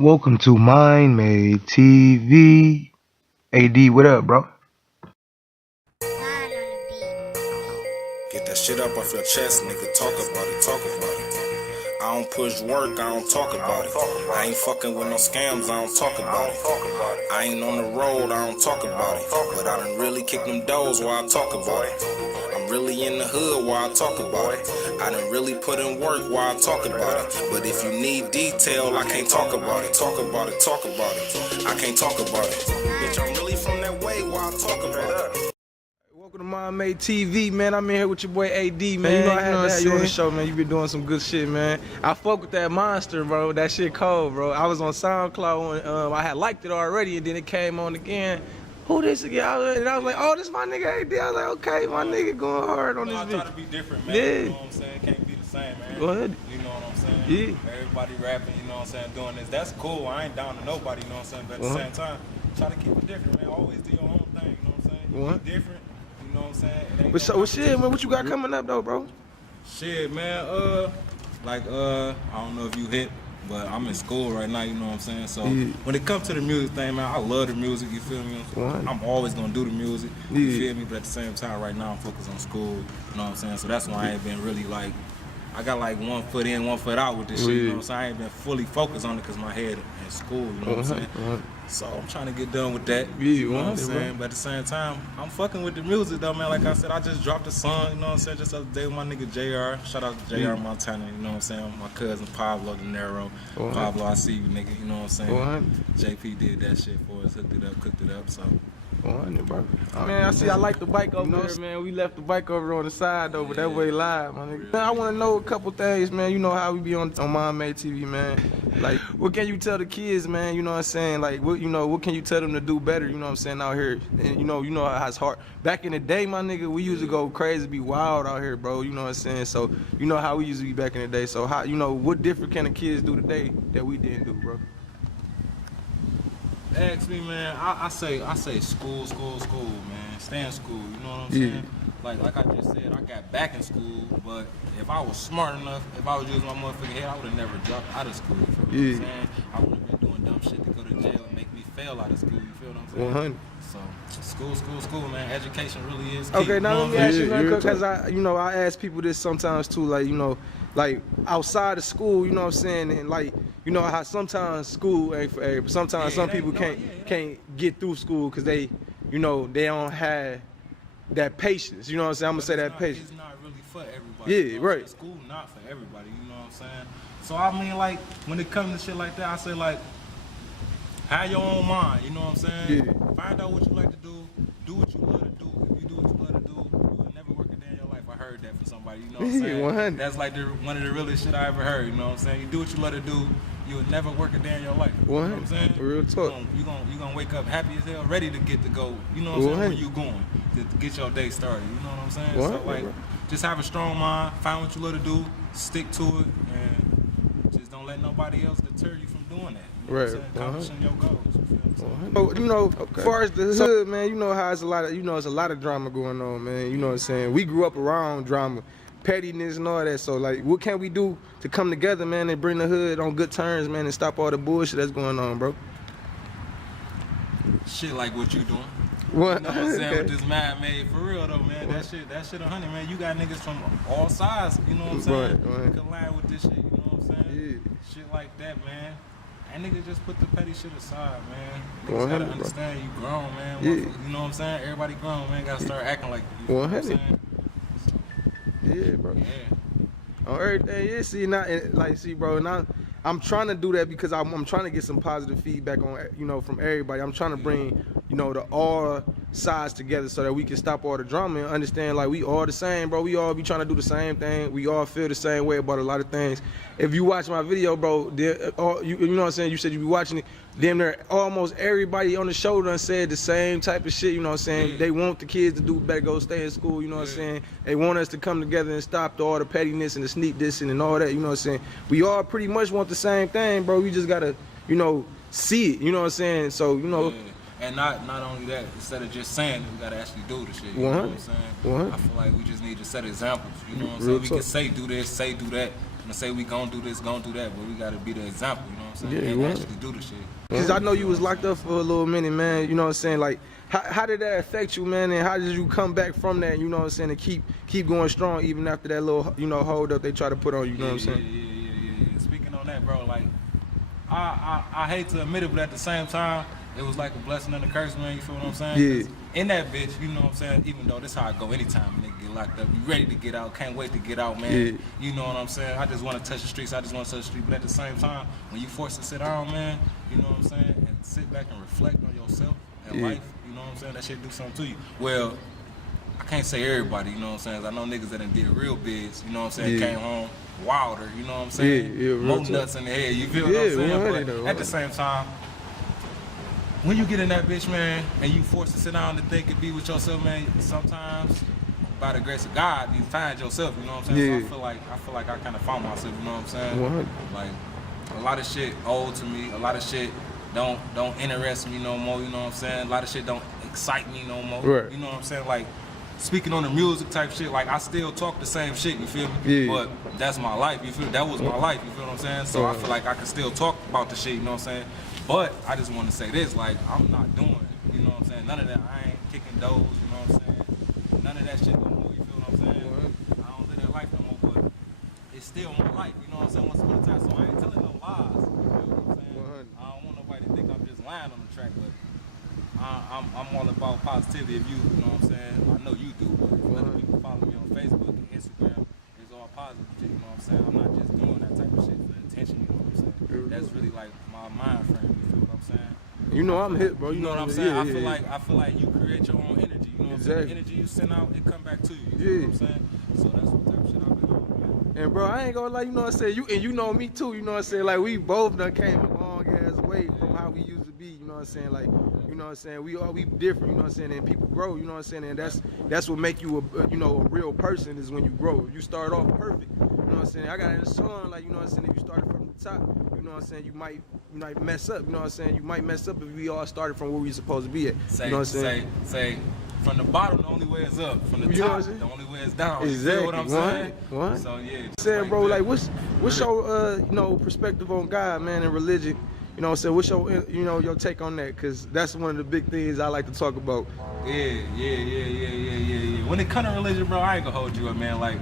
Welcome to Mind Made TV. AD, what up, bro? Get that shit up off your chest, nigga. Talk about it, talk about it. I don't push work, I don't talk about it. I ain't fucking with no scams, I don't talk about it. I ain't on the road, I don't talk about it. But I done really kick them doors while I talk about it. I'm really in the hood while I talk about it. I done really put in work while I talk about it. But if you need detail, I can't talk about it. Talk about it, talk about it. I can't talk about it. Bitch, I'm really from that way while I talk about it. Welcome to Mind Made TV, man. I'm in here with your boy AD, man. You know I had to have you on the show, man. You been doing some good shit, man. I fuck with that monster, bro. That shit cold, bro. I was on SoundCloud and I had liked it already, and then it came on again. Who this again? And I was like, oh, this my nigga AD. I was like, okay, my nigga going hard on this I beat. try to be different, man. Yeah. You know what I'm saying? Can't be the same, man. Go ahead. You know what I'm saying? Yeah. Everybody rapping, you know what I'm saying, doing this. That's cool. I ain't down to nobody, you know what I'm saying? But at the same time, try to keep it different, man. Always do your own thing, you know what I'm saying? You be different, you know what I'm saying? It ain't But so, shit, man, what you got coming up, though, bro? Shit, man, I don't know if you hit, but I'm in school right now, you know what I'm saying? So when it comes to the music thing, man, I love the music, you feel me? I'm always gonna do the music, you feel me? But at the same time, right now I'm focused on school, you know what I'm saying? So that's why I ain't been really like, I got like 1 foot in, 1 foot out with this shit, you know what I'm saying? I ain't been fully focused on it because my head in school, you know what I'm saying? So I'm trying to get done with that, you know what I'm saying? But at the same time, I'm fucking with the music though, man. Like I said, I just dropped a song, you know what I'm saying? Just the other day with my nigga JR. Shout out to JR Montana, you know what I'm saying? My cousin Pablo De Niro. Pablo, I see you, nigga, you know what I'm saying? JP did that shit for us, hooked it up, cooked it up, so. 100, bro. Man, I see. I like the bike over there, man. We left the bike over on the side though, but that way live, my nigga. Man, I want to know a couple things, man. You know how we be on Mind Made TV, man. Like, what can you tell the kids, man? You know what I'm saying? Like, what can you tell them to do better? You know what I'm saying out here? And you know how it's hard. Back in the day, my nigga, we used to go crazy, be wild out here, bro. You know what I'm saying? So you know how we used to be back in the day. So how, what different can the kids do today that we didn't do, bro? Ask me, man. I say school, man. Stay in school. You know what I'm saying? Like I just said, I got back in school, but if I was smart enough, if I was using my motherfucking head, I would have never dropped out of school. You feel what I'm saying? I would have been doing dumb shit to go to jail and make me fail out of school. You feel what I'm saying? 100. So school, man. Education really is key. Okay, now let me ask you something, because I ask people this sometimes too, like outside of school, you know what I'm saying, and like, you know how sometimes school ain't for everybody. Sometimes some people can't get through school because they don't have that patience. You know what I'm saying? I'm gonna say that patience. It's not really for everybody. Yeah, right. School not for everybody. You know what I'm saying? So I mean, like when it comes to shit like that, I say like, have your own mind. You know what I'm saying? Yeah. Find out what you like to do. Do what you love to do. If you do what you love to do, you will never work a day in your life. I heard that from somebody. You know what I'm saying? 100. That's like one of the realest shit I ever heard. You know what I'm saying? You do what you love to do. You will never work a day in your life. You know what I'm saying? Real talk. You gonna wake up happy as hell, ready to get to go. You know what I'm saying? Where you going to get your day started. You know what I'm saying? So like, just have a strong mind. Find what you love to do. Stick to it, and just don't let nobody else deter you from doing that. You know what I'm saying? Accomplishing your goals. As far as the hood, man, you know how it's a lot of drama going on, man. You know what I'm saying? We grew up around drama, pettiness and all that. So like, what can we do to come together, man, and bring the hood on good terms, man, and stop all the bullshit that's going on, bro? Shit like what you doing. What? You know what I'm saying? With this Mind Made, for real though, man. That shit 100, man. You got niggas from all sides, you know what I'm saying? Right. Collide with this shit, you know what I'm saying? Yeah. Shit like that, man. And niggas just put the petty shit aside, man. Niggas gotta understand you grown, man. Yeah. You know what I'm saying? Everybody grown, man. Gotta start acting like you. You know what I'm saying? Yeah, bro. Yeah. On everything, bro, and I'm trying to do that because I'm trying to get some positive feedback on, from everybody. I'm trying to bring, the all sides together so that we can stop all the drama and understand, like, we all the same, bro. We all be trying to do the same thing. We all feel the same way about a lot of things. If you watch my video, bro, you know what I'm saying? You said you be watching it. Damn near almost everybody on the show done said the same type of shit, you know what I'm saying? They want the kids to do better, go stay in school, you know what I'm saying? They want us to come together and stop all the pettiness and the sneak dissing and all that, you know what I'm saying? We all pretty much want the same thing, bro. We just gotta, see it, you know what I'm saying? So, Yeah. And not only that, instead of just saying it, we gotta actually do the shit. You know what I'm saying? I feel like we just need to set examples. You know what I'm saying? We can say do this, say do that. You to say we gonna do this, gonna do that, but we gotta be the example, you know what I'm saying? Yeah, And right. actually do the shit. Cause I know you was locked up for a little minute, man. You know what I'm saying? Like, how did that affect you, man? And how did you come back from that? You know what I'm saying? And keep going strong even after that little, hold up they try to put on you. You know what I'm saying? Yeah. Speaking on that, bro, like I hate to admit it, but at the same time, it was like a blessing and a curse, man. You feel what I'm saying? Yeah. 'Cause in that bitch, you know what I'm saying? Even though this how I go anytime a nigga get locked up, you ready to get out, can't wait to get out, man. Yeah. You know what I'm saying? I just want to touch the streets, I just want to touch the street. But at the same time, when you forced to sit down, man, you know what I'm saying? And sit back and reflect on yourself and Yeah. life, you know what I'm saying? That shit do something to you. Well, I can't say everybody, you know what I'm saying? I know niggas that done did real bigs, you know what I'm saying? Yeah. Came home wilder, you know what I'm saying? Yeah, real More talk. nuts in the head, you feel what Yeah, I'm saying? 100 But though, at the same time, when you get in that bitch, man, and you forced to sit down and think and be with yourself, man, sometimes by the grace of God, you find yourself, you know what I'm saying? Yeah. So I feel like I kind of found myself, you know what I'm saying? 100. Like, a lot of shit old to me, a lot of shit don't interest me no more, you know what I'm saying? A lot of shit don't excite me no more, Right. you know what I'm saying? Like, speaking on the music type shit, like I still talk the same shit, you feel me? Yeah. But that's my life, you feel? That was my life, you feel what I'm saying? So I Right. feel like I can still talk about the shit, you know what I'm saying? But I just want to say this, like, I'm not doing it, you know what I'm saying? None of that, I ain't kicking doors, you know what I'm saying? None of that shit no more, you feel what I'm saying? I don't live that life no more, but it's still my life, you know what I'm saying? Once upon a time, so I ain't telling no lies, you feel what I'm saying? I don't want nobody to think I'm just lying on the track, but I'm all about positivity. If you know what I'm saying, I know you do, but if other people follow me on Facebook and Instagram, it's all positive shit, you know what I'm saying? I'm not just doing that type of shit for attention, you know what I'm saying? That's really like my mind frame, you feel what I'm saying? You know I'm hit, bro. You know what I'm saying? Yeah, I feel like you create your own energy, you know what I'm saying? Exactly. The energy you send out, it come back to you, you Yeah. know what I'm saying? So that's what type of shit I've been on, man. And bro, I ain't gonna lie, you know what I'm saying? You know me too, you know what I'm saying? Like we both done came a long ass way from how we used to be, you know what I'm saying? Like, you know what I'm saying? We different, you know what I'm saying? And people grow, you know what I'm saying? And that's what make you a real person is when you grow. You start off perfect, you know what I'm saying? I got in a song, like, you know what I'm saying? If you started from the top, you know what I'm saying? You might mess up, you know what I'm saying? You might mess up if we all started from where we supposed to be at. You know what I'm saying? Say, from the bottom, the only way is up. From the You know what I'm top, saying? the only way is down. Exactly. You feel what I'm saying? What? So yeah. just Saying, bro, that. like what's your perspective on God, man, and religion? You know what I'm saying? What's your your take on that? Cause that's one of the big things I like to talk about. Yeah. When it comes to religion, bro, I ain't gonna hold you up, man. Like,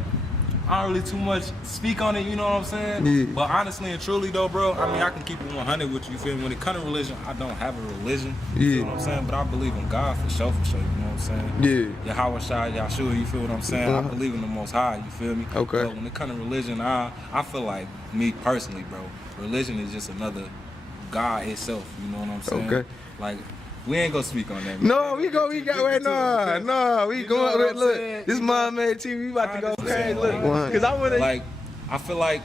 I don't really too much speak on it, you know what I'm saying? Yeah. But honestly and truly though, bro, I mean, I can keep it 100 with you, you feel me? When it comes to religion, I don't have a religion, you feel what I'm saying? But I believe in God for sure, you know what I'm saying? Yeah. Yahweh Shai, Yahshua, you feel what I'm saying? I Uh-huh. believe in the Most High, you feel me? Okay. But when it comes to religion, I feel like, me personally, bro, religion is just another God itself, you know what I'm saying? Okay. Like, we ain't gonna speak on that. No, we going. This Mom Made TV. We about to go crazy. Look, cause I wanna. Like, I feel like,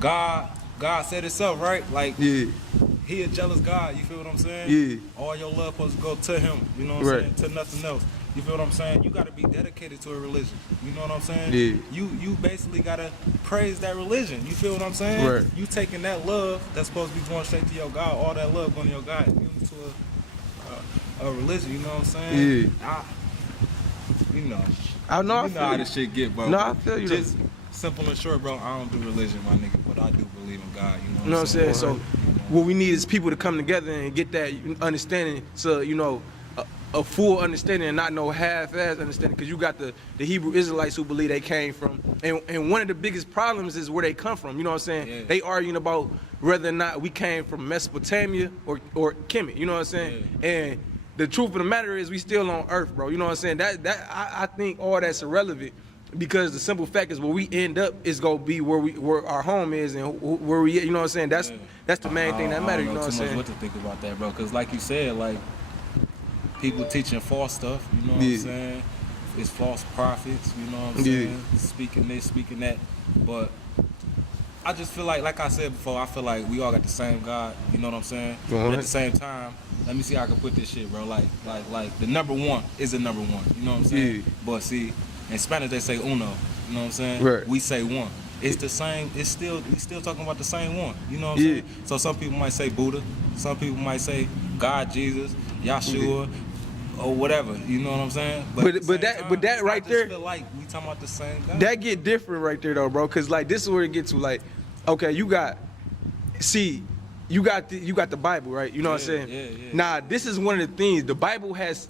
God said itself, right? Like, Yeah. He a jealous God, you feel what I'm saying? Yeah. All your love supposed to go to Him, you know what I'm Right. saying? To nothing else. You feel what I'm saying? You gotta be dedicated to a religion. You know what I'm saying? Yeah. You basically gotta praise that religion. You feel what I'm saying? Right. You taking that love that's supposed to be going straight to your God, all that love going to your God, and giving it to a religion. You know what I'm saying? Yeah. I I know. I you feel know how you. this shit get, bro. No, I feel you. Just simple and short, bro. I don't do religion, my nigga, but I do believe in God. You know You know what I'm saying? So, You know. what we need is people to come together and get that understanding. So, a full understanding and not no half-ass understanding. Because you got the Hebrew Israelites who believe they came from, and one of the biggest problems is where they come from. You know what I'm saying? Yeah. They arguing about whether or not we came from Mesopotamia or Kemet. You know what I'm saying? Yeah. And the truth of the matter is we still on Earth, bro. You know what I'm saying? I think all that's irrelevant. Because the simple fact is, where we end up is gonna be where our home is and where we, you know what I'm saying. That's the main thing that matters. You know what I'm too much saying? what to think about that, bro. Because like you said, like people teaching false stuff. You know what Yeah. I'm saying? It's false prophets. You know what I'm Yeah. saying? Speaking this, speaking that. But I just feel like I said before, I feel like we all got the same God. You know what I'm saying? But at the same time, let me see how I can put this shit, bro. Like the number one is the number one. You know what I'm saying? Yeah. But see, in Spanish they say uno. You know what I'm saying? Right. We say one. It's the same. We still talking about the same one. You know what I'm Yeah. saying? So some people might say Buddha. Some people might say God, Jesus, Yahshua, or whatever. You know what I'm saying? But at the that- same but that time, right I there- just feel like we talking about the same guy. That get different right there though, bro. Cause like this is where it gets to. Like, okay, you got the Bible, right? You know what I'm saying? Yeah. Nah, this is one of the things. The Bible has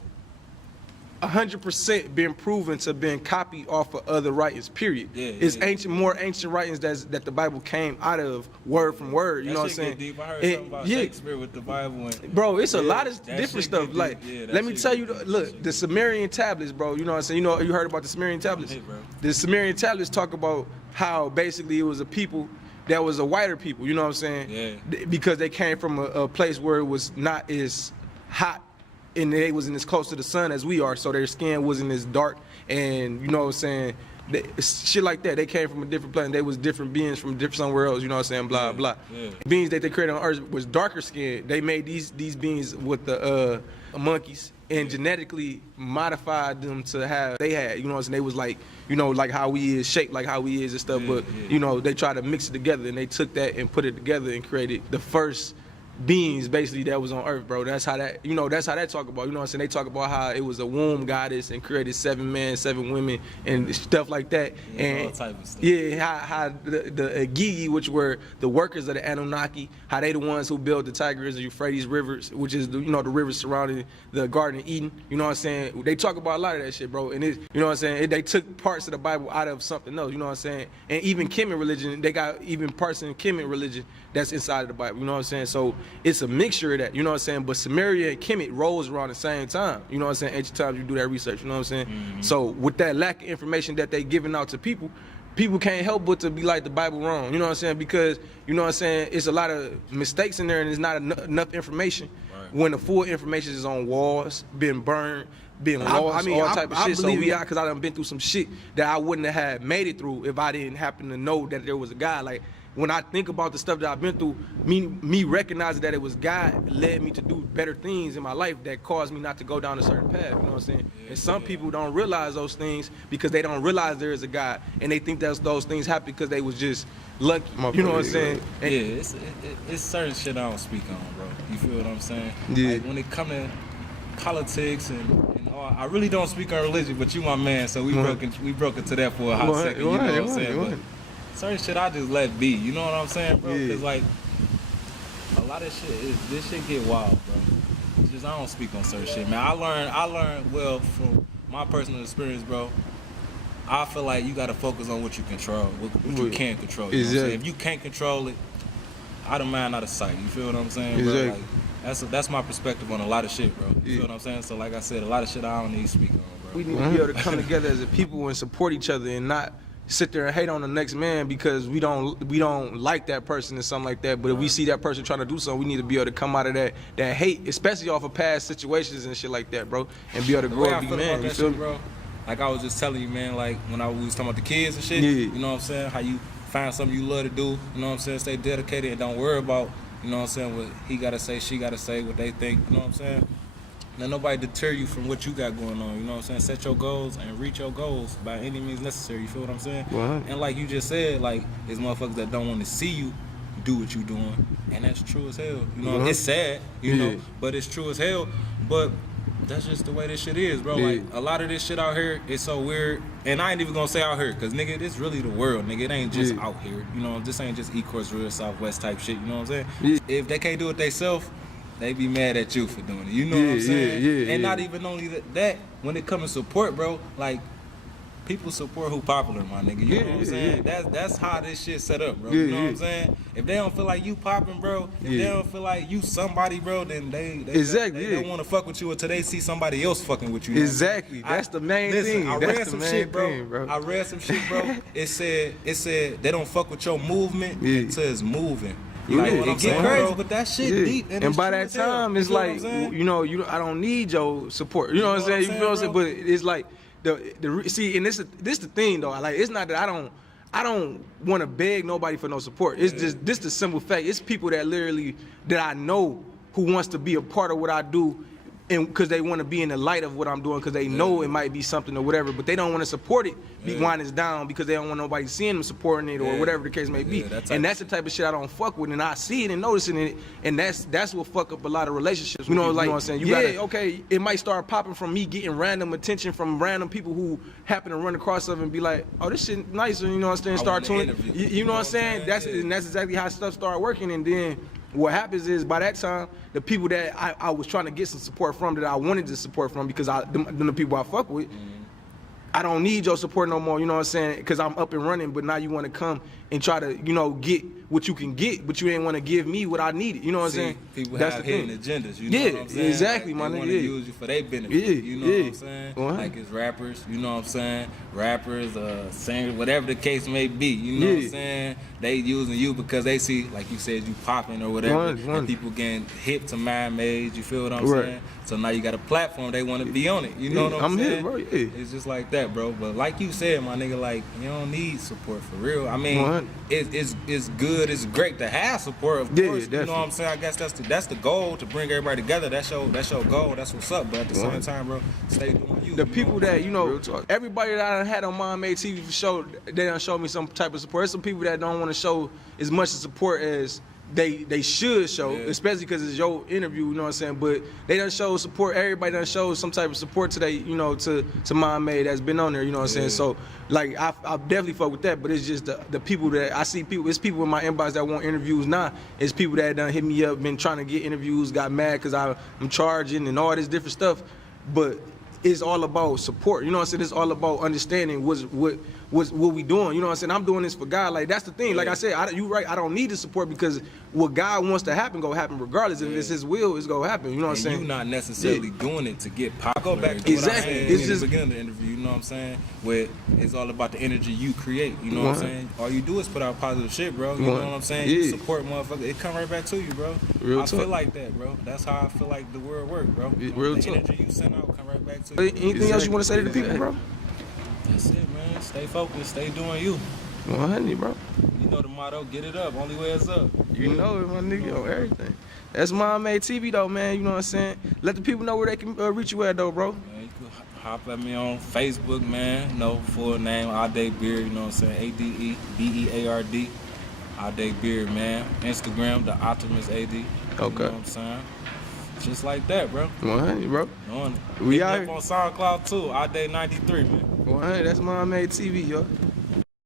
100% been proven to been copied off of other writings. Period. It's more ancient writings that the Bible came out of word from word. You know what I'm saying? Deep. I heard something about Shakespeare with the Bible. Bro, it's a lot of that different shit stuff. get Like, deep. let me tell you, look, the Sumerian tablets, bro. You know what I'm saying? You heard about the Sumerian tablets? Hey, bro. The Sumerian tablets talk about how basically it was a people that was a whiter people. You know what I'm saying? Yeah. Because they came from a place where it was not as hot and they wasn't as close to the sun as we are, so their skin wasn't as dark, and you know what I'm saying, shit like that. They came from a different planet. They was different beings from somewhere else. You know what I'm saying? Blah blah. Yeah. Beings that they created on Earth was darker skinned. They made these beings with the monkeys and genetically modified them to have they had. You know what I'm saying? They was like, you know, like how we is, shaped like how we is and stuff. But you know, they tried to mix it together and they took that and put it together and created the first beings basically that was on Earth, bro. That's how that talk about. You know what I'm saying? They talk about how it was a womb goddess and created 7 men, 7 women, and stuff like that. Yeah, and all type of stuff. yeah, how the Agigi, which were the workers of the Anunnaki, how they the ones who built the Tigris and Euphrates rivers, which is the rivers surrounding the Garden of Eden. You know what I'm saying? They talk about a lot of that shit, bro. And it, you know what I'm saying? They took parts of the Bible out of something else. You know what I'm saying? And even Kemet religion, they got even parts in Kemet religion that's inside of the Bible. You know what I'm saying? So it's a mixture of that. You know what I'm saying? But Samaria and Kemet rolls around the same time. You know what I'm saying? Ancient times, you do that research. You know what I'm saying? Mm-hmm. So with that lack of information that they giving out to people can't help but to be like the Bible wrong. You know what I'm saying? Because, you know what I'm saying, it's a lot of mistakes in there and there's not enough information. Right. When the full information is on walls, been burned, been lost, all type of shit. So because I done been through some shit that I wouldn't have made it through if I didn't happen to know that there was a God. Like, when I think about the stuff that I've been through, me recognizing that it was God led me to do better things in my life that caused me not to go down a certain path. You know what I'm saying? Yeah, and some people don't realize those things because they don't realize there is a God, and they think that those things happen because they was just lucky. You know what I'm saying? Yeah, it's certain shit I don't speak on, bro. You feel what I'm saying? Yeah. Like when it come to politics and all, I really don't speak on religion, but you my man, so we broke into that for a hot second. You know what I'm saying? But certain shit I just let be. You know what I'm saying, bro? Because like a lot of shit, this shit get wild, bro. It's just I don't speak on certain shit, man. I learned well from my personal experience, bro. I feel like you gotta focus on what you control, what you can control. You know what I'm saying? If you can't control it, out of mind, out of sight. You feel what I'm saying, bro? Like, that's my perspective on a lot of shit, bro. You feel what I'm saying? So like I said, a lot of shit I don't need to speak on, bro. We need to be able to come together as a people and support each other and not sit there and hate on the next man because we don't like that person or something like that. But if we see that person trying to do something, we need to be able to come out of that hate, especially off of past situations and shit like that, bro, and be able to grow up, be man. You feel me, bro? Like I was just telling you, man. Like when we was talking about the kids and shit. Yeah. You know what I'm saying? How you find something you love to do. You know what I'm saying? Stay dedicated and don't worry about. You know what I'm saying? What he gotta say, she gotta say, what they think. You know what I'm saying? Let nobody deter you from what you got going on. You know what I'm saying? Set your goals and reach your goals by any means necessary. You feel what I'm saying? What? And like you just said, like it's motherfuckers that don't want to see you do what you doing, and that's true as hell. You know, it's sad, you know, but it's true as hell. But that's just the way this shit is, bro. Like a lot of this shit out here is so weird, and I ain't even gonna say out here, cause nigga, this really the world, nigga. It ain't just out here, you know. This ain't just East Coast, real Southwest type shit. You know what I'm saying? If they can't do it themselves, they be mad at you for doing it. You know what I'm saying? And not even only that, when it comes to support, bro, like people support who popular, my nigga. You know what I'm saying? That's how this shit set up, bro. You know what I'm saying? If they don't feel like you popping, bro, if they don't feel like you somebody, bro, then they don't want to fuck with you until they see somebody else fucking with you. Exactly. That's the main thing. I That's read some shit, bro. I read some shit, bro. It said they don't fuck with your movement until it's moving. Like, it get crazy, but that shit deep. And by that time, it's like, you know, I don't need your support. You know what I'm saying? You feel what I'm saying? But it's like, see, and this the thing though. Like, it's not that I don't want to beg nobody for no support. It's just this the simple fact. It's people that literally that I know who wants to be a part of what I do and because they want to be in the light of what I'm doing, because they know it might be something or whatever, but they don't want to support it when it's down, because they don't want nobody seeing them supporting it or whatever the case may be. And that's the type of shit I don't fuck with, and I see it and noticing it, and that's what fuck up a lot of relationships. You know, like, you know what I'm saying? Okay, it might start popping from me getting random attention from random people who happen to run across of and be like, oh, this shit nice, you know what I'm saying? Start tuning. You know what I'm saying? That's exactly how stuff start working, and then what happens is, by that time, the people that I was trying to get some support from, that I wanted to support from, because them the people I fuck with, I don't need your support no more, you know what I'm saying? Because I'm up and running, but now you want to come and try to, you know, get what you can get, but you ain't want to give me what I needed, you know what I'm saying? People have hidden agendas, you know what I'm saying? Exactly, like, my nigga. They want to use you for their benefit, you know what I'm saying? Like it's rappers, you know what I'm saying? Rappers, singers, whatever the case may be, you know what I'm saying? They using you because they see, like you said, you popping or whatever, and people getting hip to Mind Made, you feel what I'm saying? So now you got a platform, they want to be on it, you know what I'm saying? Here, bro, It's just like that, bro. But like you said, my nigga, like, you don't need support for real. I mean, it's good, it's great to have support, of course. You know what I'm saying? I guess that's the goal, to bring everybody together. That's your goal. That's what's up. But at the same time, bro, stay doing you. The people that, you know, everybody that I done had on Mind Made TV for show, they done show me some type of support. There's some people that don't want to show as much support as they should show, especially because it's your interview, you know what I'm saying? But they done show support. Everybody done show some type of support today, you know, to Mind Made that's been on there, you know what I'm saying? So, like, I definitely fuck with that, but it's just the people that I see people, it's people in my inbox that want interviews now. It's people that done hit me up, been trying to get interviews, got mad because I'm charging and all this different stuff. But it's all about support, you know what I'm saying? It's all about understanding what we doing, you know what I'm saying? I'm doing this for God. Like, that's the thing. Like I said, you right, I don't need the support, because what God wants to happen gonna happen regardless. If it's his will, it's gonna happen, you know what I'm saying? You're not necessarily doing it to get pop. Go back to what I said in the beginning of the interview, you know what I'm saying? Where it's all about the energy you create, you know what I'm saying? All you do is put out positive shit, bro. You know what I'm saying? You support motherfuckers, it come right back to you, bro. I feel like that, bro. That's how I feel like the world works, bro. The energy you send out come right back to you. Anything else you want to say to the people, bro? That's it, man. Stay focused, stay doing you. 100, bro. You know the motto, get it up, only way is up. You know it, my nigga, on everything. That's Mind Made TV, though, man, you know what I'm saying? Let the people know where they can reach you at, though, bro. Man, you can hop at me on Facebook, man. No full name, Ade Beard, you know what I'm saying? ADEBEARD. Ade Beard, man. Instagram, the Optimus AD. You know what I'm saying? Just like that, bro. 100, bro. We out here on SoundCloud too. Ade 93, man. 100, that's Mind Made TV, yo.